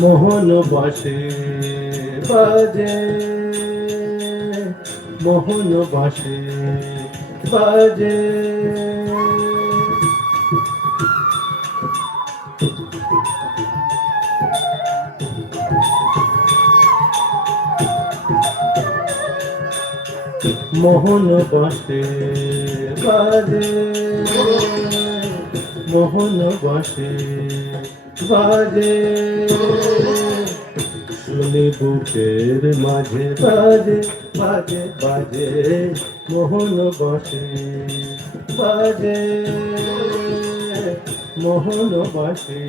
মোহন বাসে বাজে, মোহন বাসে বাজে, মোহন বাসে বাজে, মোহন বাসে বাজে, শুনি বুকের মাঝে বাজে বাজে বাজে, মোহন বাসে বাজে, মোহন বাসে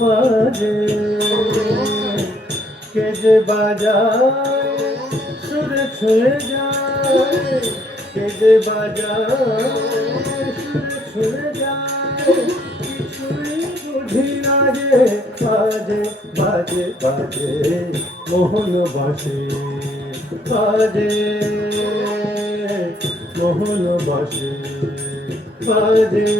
বাজে, কে যে বাজায় সুরে ছুঁয়ে যায়, কে যে বাজায় সুরে ছুঁয়ে যায়, কিছুই বুঝি না যে বাজে বাজে বাজে, মোহন বাসে বাজে, মোহন বাসে বাজে।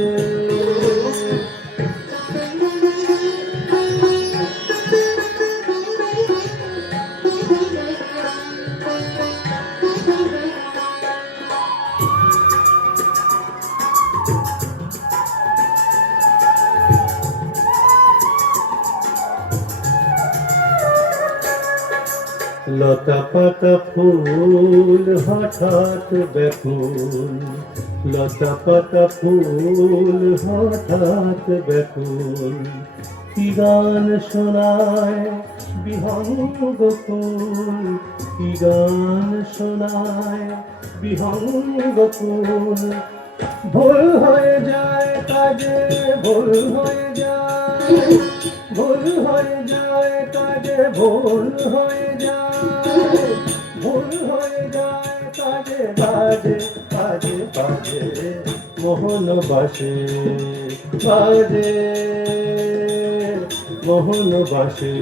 লতা পাতা ফুল হঠাৎ ব্যাকুল, লতা পাতা ফুল হঠাৎ ব্যাকুল, কি গান শোনায় বিহঙ্গ ফুল, কি গান শোনায় বিহঙ্গ ফুল, ভুল হয়ে যায় কাজে ভুল হয়ে যায়, ভুল হয়ে যায় কাজে ভুল হয়ে যায়, ভুল হয়ে যায় কাজে বাজে বাজে বাজে, মোহন বাসে বাজে, মোহন বাসে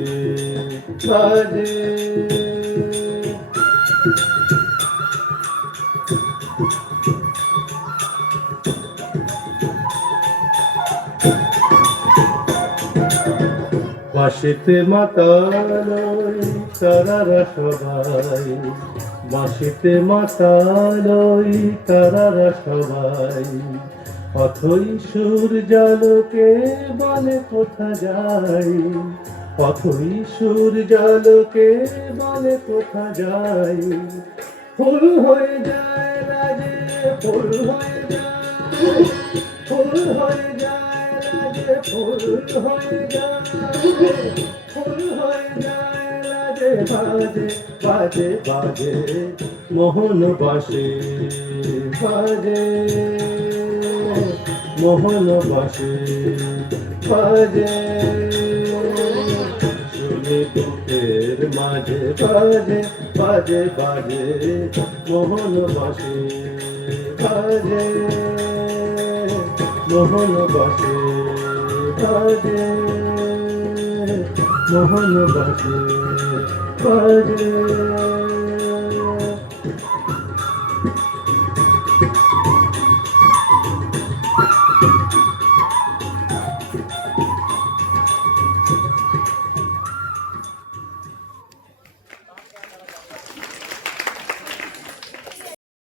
বাজে। বাঁশিতে মাতালই তারারা সবাই, বাঁশিতে মাতালই তারারা সবাই, অথই সূর্যালোকে বলে কোথা যাই, অথই সূর্যালোকে বলে কোথা যাই, ফুল হয়ে যায় রাজে ফুল হয়ে যায়, ফুল হয়ে যায় রাজে ফুল হয়ে যায়, ফুল হয়ে যায় রাজে বাজে বাজে বাজে, মোহন বাসে বাজে, মোহন বাসে বাজে, শুনি বুকের মাঝে বাজে বাজে বাজে, মোহন বাসে বাজে, মোহন বাসে বাজে, মোহন বাসে বাজে।